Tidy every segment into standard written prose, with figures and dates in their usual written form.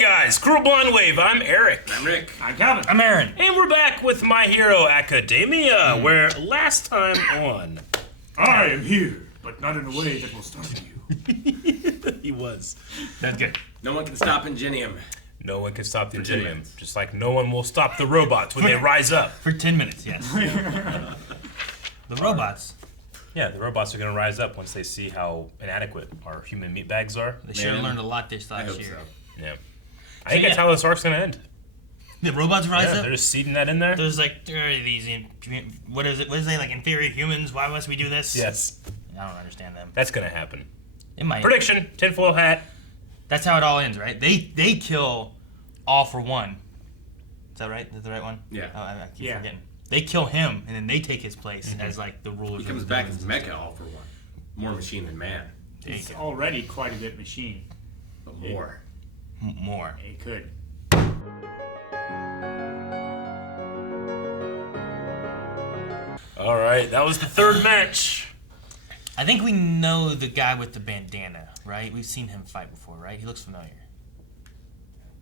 Hey guys, Cruel Blonde Wave, I'm Eric. I'm Rick. I'm Calvin. I'm Aaron. And we're back with My Hero Academia, where last time on... I am here, but not in a way that will stop you. He was. That's good. No one can stop Ingenium. No one can stop the 10 Ingenium, minutes. just like no one will stop the robots when they rise up. For 10 minutes, yes. The robots. Yeah, the robots are going to rise up once they see how inadequate our human meat bags are. They should have learned a lot this I last hope year. so. Yeah. I think that's how this arc's going to end. The robots rise Yeah, up? they're just seeding that in there. There's like, there are these, what is it, like inferior humans? Why must we do this? Yes, I don't understand them. that's going to happen. It might. Prediction, tinfoil hat. That's how it all ends, right? They kill all for one. Is that right? Is that the right one? Yeah. Oh, I keep forgetting. They kill him, and then they take his place as like the ruler. He comes back as Mecha all for one. More machine than man, It's already quite a bit machine. but more. More. It could. All right, that was the third match. I think we know the guy with the bandana, right? We've seen him fight before, right? He looks familiar.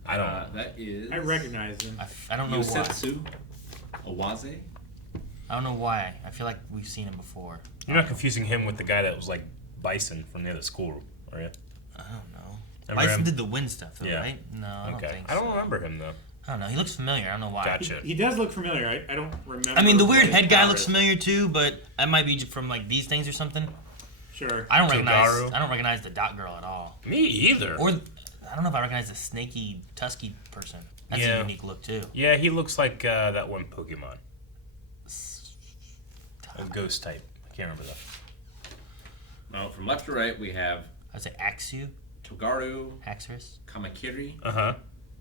I don't know. That is... I recognize him. I don't know why. Yosetsu Awaze? I don't know why. I feel like we've seen him before. You're not confusing him with the guy that was like Bison from the other school, are you? I don't know. Remember Bison him? did the wind stuff, though, Yeah. right? No, I don't think so. I don't remember him though. I don't know. He looks familiar. I don't know why. Gotcha. He does look familiar. I don't remember. I mean, the weird what his head guy power looks is. familiar too, but that might be from like these things or something. Sure. I don't recognize. Togaru. I don't recognize the dot girl at all. Me either. Or I don't know if I recognize the snaky, tusky person. That's Yeah. a unique look too. Yeah, he looks like that one Pokemon. A ghost type. I can't remember that. Now, from left to right, we have I'd say Axu, Togaru Haxorus. Kamakiri. Uh-huh.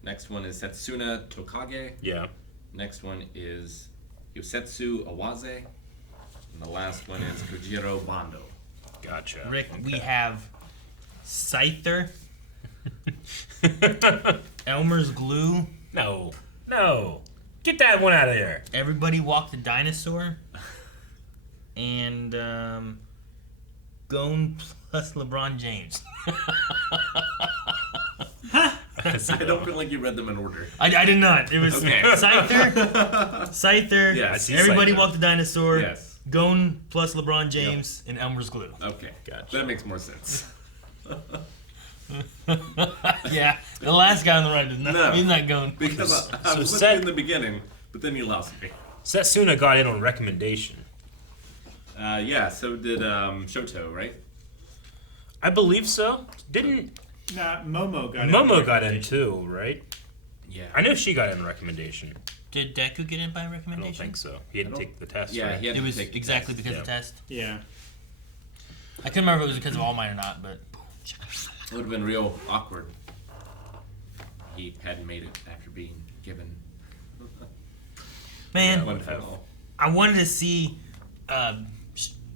Next one is Setsuna Tokage. Yeah. Next one is Yosetsu Awaze. And the last one is Kojiro Bando. Gotcha. Rick, we Okay. have Scyther, Elmer's Glue. No. No. Get that one out of there. Everybody Walk the Dinosaur, and Gone plus LeBron James. I don't feel like you read them in order. I did not. It was Okay. Scyther, Yeah, I see Everybody Scyther. Walk the Dinosaur, Yes. Gone plus LeBron James, and Elmer's Glue. Okay. Gotcha. That makes more sense. Yeah, the last guy on the right is not. No. He's not Gone. Because I So was Set- listening in the beginning, but then you lost me. Setsuna got in on recommendation. Yeah, so did Shoto, right? I believe so. Didn't Nah, Momo got in. Momo got in too, right? Yeah. I know she got in recommendation. Did Deku get in by I don't recommendation? think so. He had to take the test, Yeah, right? he had It to was take the exactly test. because of the test. Yeah. I couldn't remember if it was because of All Might or not, but It would have been real awkward. He hadn't made it after being given. man, would have. I wanted to see.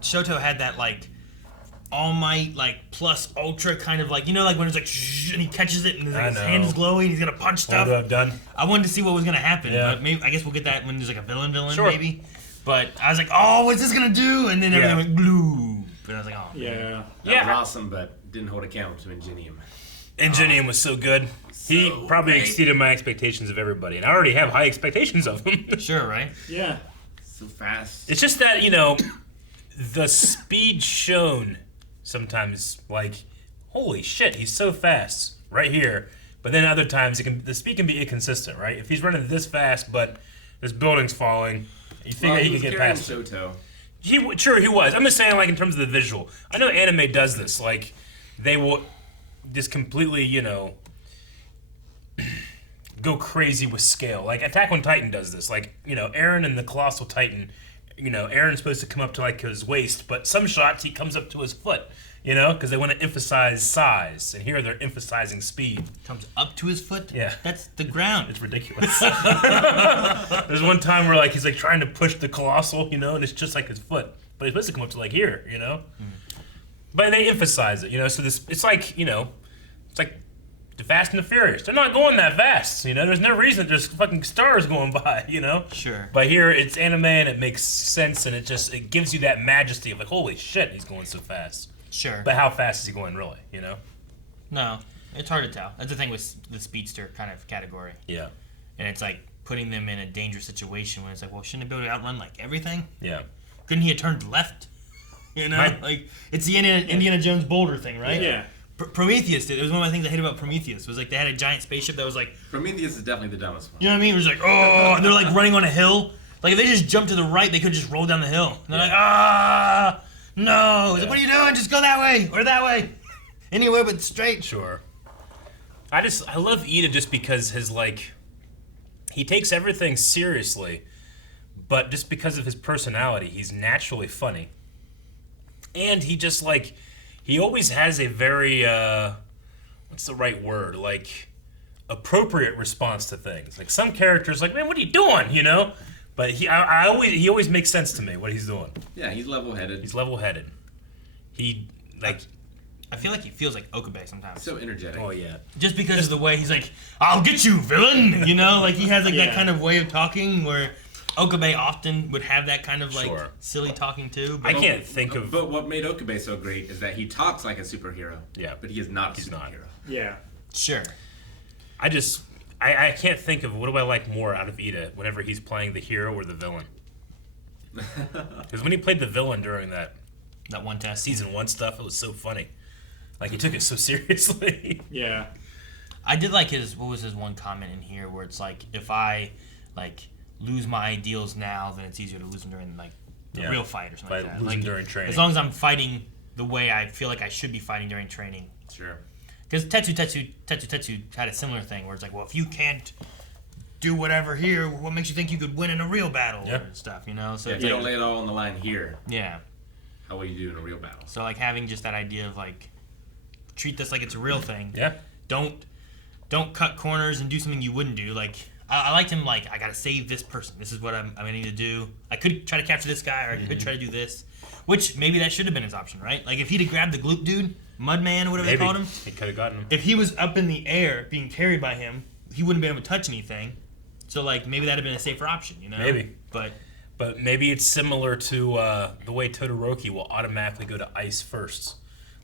Shoto had that like All Might like plus ultra kind of like like when it's like and he catches it and his, I his know. hand is glowing. He's gonna punch stuff. Hold up, done. I wanted to see what was gonna happen, Yeah. but maybe I guess we'll get that when there's like a villain Sure. maybe. But I was like, oh, what's this gonna do? And then everything Yeah. went glue. But I was like, oh, Yeah. That Yeah. was awesome, but didn't hold a candle to Ingenium. Ingenium was so good. He So probably great. exceeded my expectations of everybody, and I already have high expectations of him. sure, right? Yeah. So fast. It's just that, the speed shown sometimes, like, holy shit, he's so fast right here. But then other times, the speed can be inconsistent, right? If he's running this fast, but this building's falling, you think that he was can get carrying past it. Shoto. Sure, he was. I'm just saying, like, in terms of the visual. I know anime does this. Like, they will just completely, go crazy with scale. Like, Attack on Titan does this. Like, Eren and the Colossal Titan, Eren's supposed to come up to, like, his waist, but some shots he comes up to his foot, because they want to emphasize size. And here they're emphasizing speed. Comes up to his foot. Yeah. That's the ground. It's ridiculous. There's one time where, like, he's, like, trying to push the Colossal, and it's just, like, his foot. But he's supposed to come up to, like, here, But they emphasize it, so it's like, it's like the Fast and the Furious. They're not going that fast, There's no reason there's fucking stars going by, Sure. But here it's anime and it makes sense and it gives you that majesty of like, holy shit, he's going so fast. Sure. But how fast is he going really, No. It's hard to tell. That's the thing with the speedster kind of category. Yeah. And it's like putting them in a dangerous situation when it's like, well, shouldn't he be able to outrun like everything? Yeah. Couldn't he have turned left? You know, like it's the Indiana Jones boulder thing, right? Yeah. Prometheus did. It was one of the things I hate about Prometheus. Was like they had a giant spaceship that was like, Prometheus is definitely the dumbest one. you know what I mean? It was like, oh, and they're like running on a hill. Like if they just jumped to the right, they could just roll down the hill. And they're like, no. It's like, what are you doing? Just go that way or that way. Anywhere but straight. Sure. I love Iida just because he takes everything seriously, but just because of his personality, he's naturally funny. And he just he always has a very, what's the right word? Appropriate response to things. Like some characters man, what are you doing? You know? But he always makes sense to me what he's doing. Yeah, he's level-headed. He's level-headed. I feel like he feels like Okabe sometimes. So energetic. Oh yeah. Just because of the way he's like, I'll get you, villain! You know, he has that kind of way of talking where Okabe often would have that kind of Sure. silly talking too. I can't think of... But what made Okabe so great is that he talks like a superhero. Yeah. But he is not a He's not. superhero. Yeah. Sure. I can't think of what do I like more out of Iida whenever he's playing the hero or the villain. Because when he played the villain during that That one test. season 1 stuff, it was so funny. He took it so seriously. Yeah. I did like what was his one comment in here where it's like, if I lose my ideals now, then it's easier to lose them during the real fight or something like that. Losing during training. As long as I'm fighting the way I feel like I should be fighting during training. Sure. Because Tetsutetsu had a similar thing where it's like, well, if you can't do whatever here, what makes you think you could win in a real battle Yeah. and stuff, you know? So Yeah, it's if you don't lay it all on the line here, yeah. how will you do in a real battle? So having just that idea of treat this like it's a real thing. Yeah. Don't cut corners and do something you wouldn't do. I liked him I gotta save this person. This is what I need to do. I could try to capture this guy or I could try to do this. Which maybe that should have been his option, right? If he'd have grabbed the gloop dude, Mudman or whatever they called him. He could have gotten him. If he was up in the air being carried by him, he wouldn't be able to touch anything. So maybe that'd have been a safer option, you know? Maybe. But maybe it's similar to the way Todoroki will automatically go to ice first.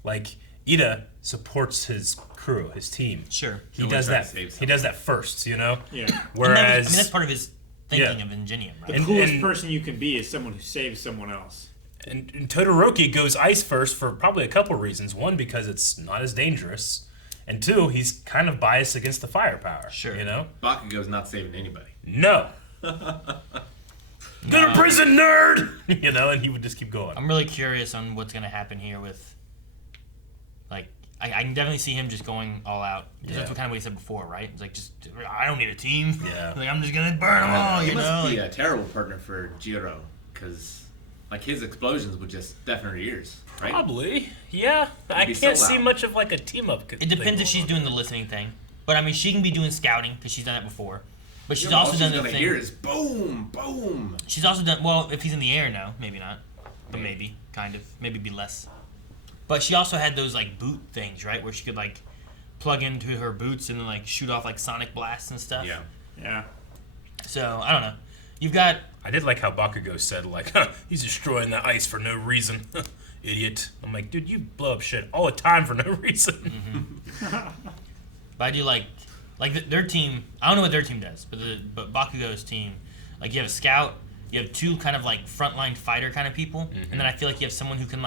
Iida supports his crew, his team. sure. He only does tries that. to save He does that first, you know. Yeah. Whereas that's part of his thinking Yeah. of Ingenium, right? The coolest person you can be is someone who saves someone else. and Todoroki goes ice first for probably a couple reasons. One, because it's not as dangerous, and two, he's kind of biased against the firepower. Sure. You know. Bakugo's not saving anybody. No. Go to prison, nerd. You know, and he would just keep going. I'm really curious on what's gonna happen here with, I can definitely see him just going all out. 'Cause Yeah. that's what he said before, right? It's just, I don't need a team. Yeah. I'm just gonna burn them all, he you must know? be a terrible partner for Jiro, because his explosions would just deafen her ears, right? Probably. Yeah. I be can't so see loud. much of a team up. It depends if she's doing the listening thing. But I mean, she can be doing scouting because she's done that before. But she's All also she's done the gonna thing. hear is boom, boom. She's also done, well, if he's in the air, no, maybe not. But maybe, kind of. Maybe be less. But she also had those boot things, right? Where she could plug into her boots and then shoot off sonic blasts and stuff. Yeah. Yeah. So, I don't know. You've got, I did like how Bakugo said, he's destroying the ice for no reason. Idiot. I'm like, dude, you blow up shit all the time for no reason. but I do their team, I don't know what their team does, but Bakugo's team, you have a scout, you have two kind of frontline fighter kind of people, and then I feel like you have someone who can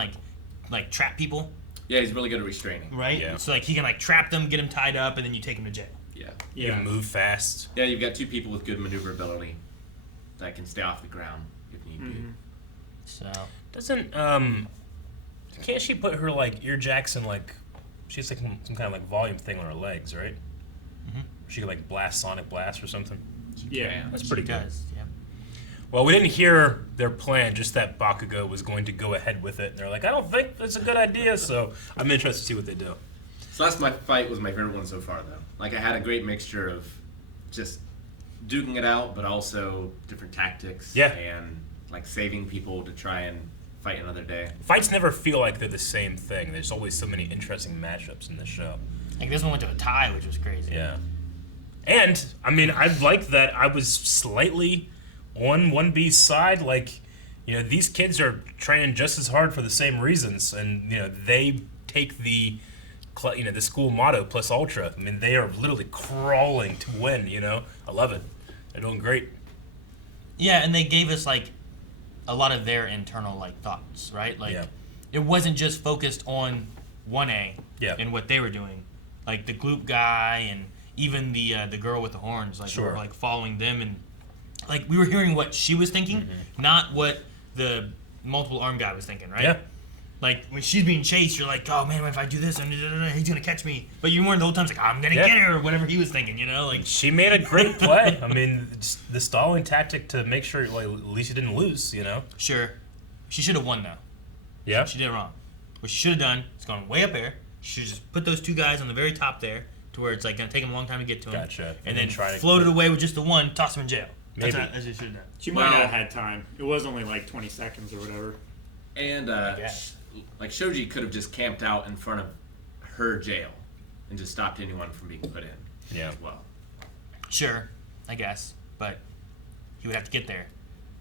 trap people. Yeah, he's really good at restraining. Right? Yeah. So he can trap them, get them tied up, and then you take them to jail. Yeah. You Yeah. can move fast. Yeah, you've got two people with good maneuverability that can stay off the ground if need be. So Doesn't can't she put her ear jacks in she has some kind of volume thing on her legs, right? She could blast sonic blast or something. Yeah. That's pretty she good. does, yeah. Well, we didn't hear their plan, just that Bakugo was going to go ahead with it. And they're like, I don't think that's a good idea, so I'm interested to see what they do. So that's my fight was my favorite one so far, though. I had a great mixture of just duking it out, but also different tactics. Yeah. And saving people to try and fight another day. Fights never feel like they're the same thing. There's always so many interesting matchups in this show. This one went to a tie, which was crazy. Yeah. And, I mean, I liked that I was slightly on 1B's side. These kids are training just as hard for the same reasons. And, they take the the school motto plus ultra. I mean, they are literally crawling to win. I love it. They're doing great. Yeah, and they gave us like a lot of their internal like thoughts, right? Like it wasn't just focused on 1A and what they were doing. Like the Gloop guy and even the girl with the horns, like we were like following them, and like we were hearing what she was thinking, not what the multiple arm guy was thinking, right? Yeah. Like when she's being chased, you're like, oh man, if I do this, he's gonna catch me. But you're more the whole time like, I'm gonna get her, or whatever he was thinking, Like she made a great play. I mean, the stalling tactic to make sure like at least you didn't lose. Sure, she should have won though. Yeah. She did it wrong. What she should have done is gone way up there. She should just put those two guys on the very top there, to where it's like gonna take them a long time to get to him. Gotcha. And then float it away with just the one, toss him in jail. Maybe. That's what she should have done. She might not have had time. It was only like 20 seconds or whatever. And like Shoji could have just camped out in front of her jail and just stopped anyone from being put in. Yeah. As well. Sure, I guess, but he would have to get there.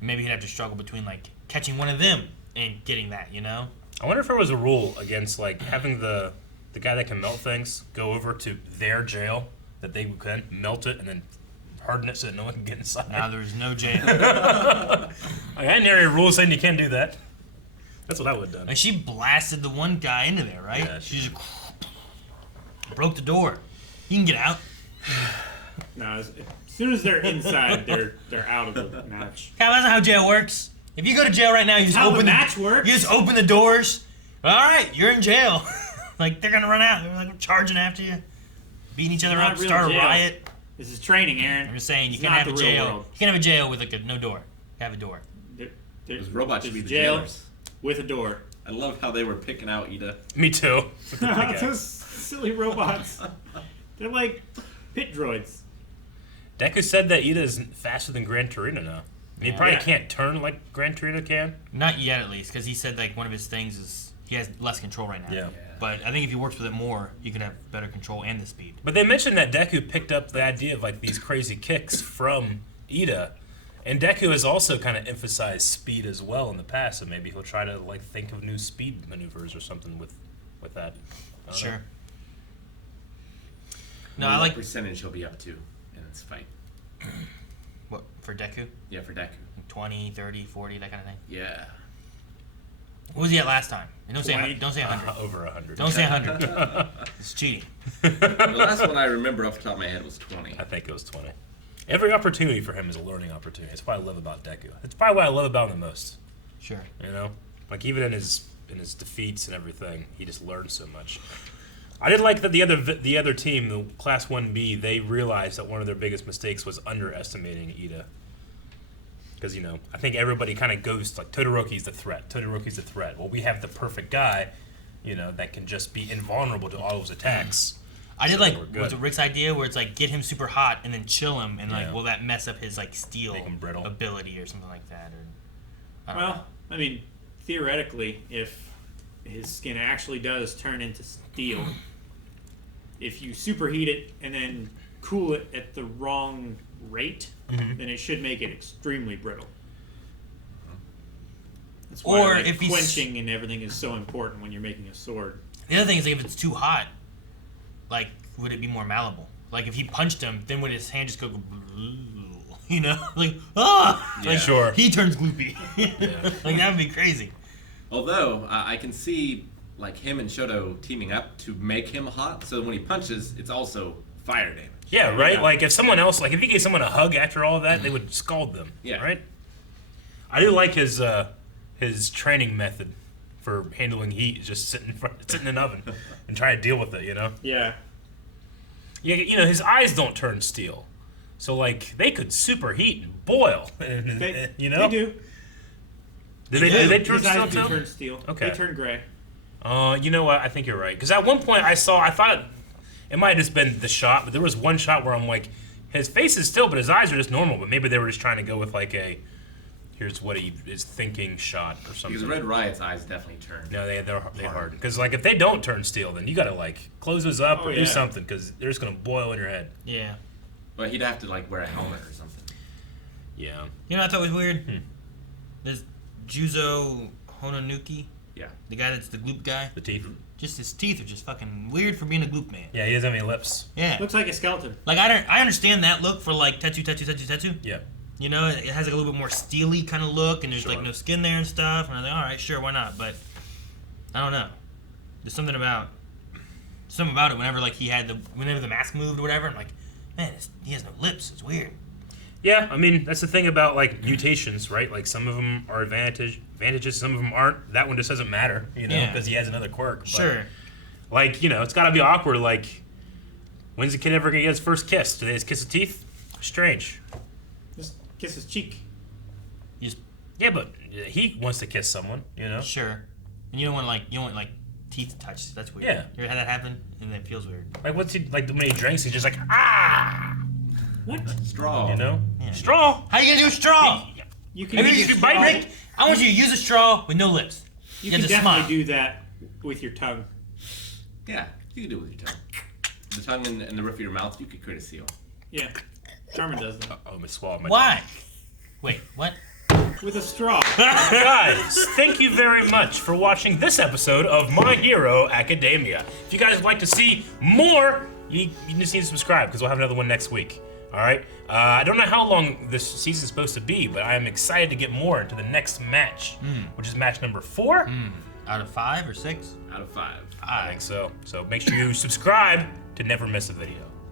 Maybe he'd have to struggle between like catching one of them and getting that. I wonder if there was a rule against like having the guy that can melt things go over to their jail that they can melt it and then harden it so that no one can get inside. Now there's no jail. I didn't hear any rules saying you can't do that. That's what I would have done. Like she blasted the one guy into there, right? Yeah, she just broke the door. He can get out. No, as soon as they're inside, they're out of the match. That's not how jail works. If you go to jail right now, you just How open the match works? You just open the doors. All right, you're in jail. Like they're gonna run out. They're like charging after you, beating each other Not up, real start a jail. riot. This is training, Aaron. I'm just saying you It's can not have a the real jail. world. You can have a jail with like no door. Have a door. Those robots should be the jail jailers. with a door. I love how they were picking out Iida. Me too. Those silly robots. They're like pit droids. Deku said that Iida is faster than Gran Torino now. He probably can't turn like Gran Torino can. Not yet, at least, because he said like one of his things is he has less control right now. Yeah. But I think if he works with it more, you can have better control and the speed. But they mentioned that Deku picked up the idea of like these crazy kicks from Iida. And Deku has also kind of emphasized speed as well in the past, so maybe he'll try to like think of new speed maneuvers or something with that. I don't know. No, I like percentage he'll be up to in this fight. what for Deku? Yeah, for Deku. 20, 30, 40, that kind of thing. Yeah. What was he at last time? And don't say 20. don't say 100. Over 100. Don't say 100. It's cheating. The last one I remember off the top of my head was 20. I think it was 20. Every opportunity for him is a learning opportunity. That's what I love about Deku. It's probably what I love about him the most. Sure. Like even in his defeats and everything, he just learns so much. I did like that the other team, the Class 1B, they realized that one of their biggest mistakes was underestimating Iida. Because I think everybody kind of goes like Todoroki's the threat. Todoroki's the threat. Well, we have the perfect guy, that can just be invulnerable to all his attacks. I did like was it Rick's idea where it's like get him super hot and then chill him and like Yeah. will that mess up his like steel Make him brittle. ability or something like that? Or I don't know. Well, I mean, theoretically, if his skin actually does turn into steel, if you superheat it and then cool it at the wrong rate, then it should make it extremely brittle. That's why Or like, if he's- quenching and everything is so important when you're making a sword. The other thing is like, if it's too hot, like would it be more malleable? Like if he punched him, then would his hand just go, like ah, Yeah. like, Sure. he turns gloopy. Like that would be crazy. Although I can see like him and Shoto teaming up to make him hot, so when he punches, it's also fire damage. Yeah, right? Yeah. Like if someone else, like if he gave someone a hug after all that, they would scald them. Yeah. Right? I do like his training method for handling heat, just sitting in an oven and trying to deal with it, Yeah. Yeah, his eyes don't turn steel. So like they could superheat and boil. They They do. Did they turn His steel eyes do too? turn steel. Okay. They turn gray. You know what? I think you're right. Because at one point I thought it might have just been the shot, but there was one shot where I'm like, his face is still, but his eyes are just normal. But maybe they were just trying to go with like here's what he is thinking shot or something. Because Red Riot's eyes definitely turn. No, they're hard. Because like if they don't turn steel, then you gotta like close those up or do yeah. something because they're just gonna boil in your head. Yeah. But he'd have to like wear a helmet or something. Yeah. You know what I thought was weird? There's Juzo Hononuki, Yeah. the guy that's the gloop guy. The teeth. Just his teeth are just fucking weird for being a gloop man. Yeah, he doesn't have any lips. Yeah. Looks like a skeleton. Like I understand that look for like Tetsu. Yeah. You know, it has like a little bit more steely kind of look, and there's Sure. like no skin there and stuff. And I'm like, all right, sure, why not? But I don't know. There's something about it. Whenever the mask moved or whatever, I'm like, man, he has no lips. It's weird. Yeah, I mean, that's the thing about, like, mutations, right? Like, some of them are advantages, some of them aren't. That one just doesn't matter, you know, Yeah. because he has another quirk. But, Sure. like, you know, it's got to be awkward. Like, when's the kid ever going to get his first kiss? Do they just kiss the teeth? Strange. Just kiss his cheek. You just Yeah, but he wants to kiss someone, you know? sure. And you don't want teeth to touch. That's weird. Yeah. You ever had that happen? And it feels weird. Like, what's he, like, when he drinks, he's just like, ah! What? Straw. You know? Yeah. Straw! How you gonna do a straw? You can Maybe use you a should straw. bite Rick, I want you to use a straw with no lips. You have can to definitely smile. do that with your tongue. Yeah, you can do it with your tongue. The tongue and the roof of your mouth, you could create a seal. Yeah. Charmin does that. Oh, I'm swallowing my Why? Wait, what? With a straw. Guys, thank you very much for watching this episode of My Hero Academia. If you guys would like to see more, you just need to subscribe because we'll have another one next week. All right? I don't know how long this season's supposed to be, but I am excited to get more into the next match, which is match number 4. Out of 5 or 6? Out of 5. I think so. So make sure you subscribe to never miss a video.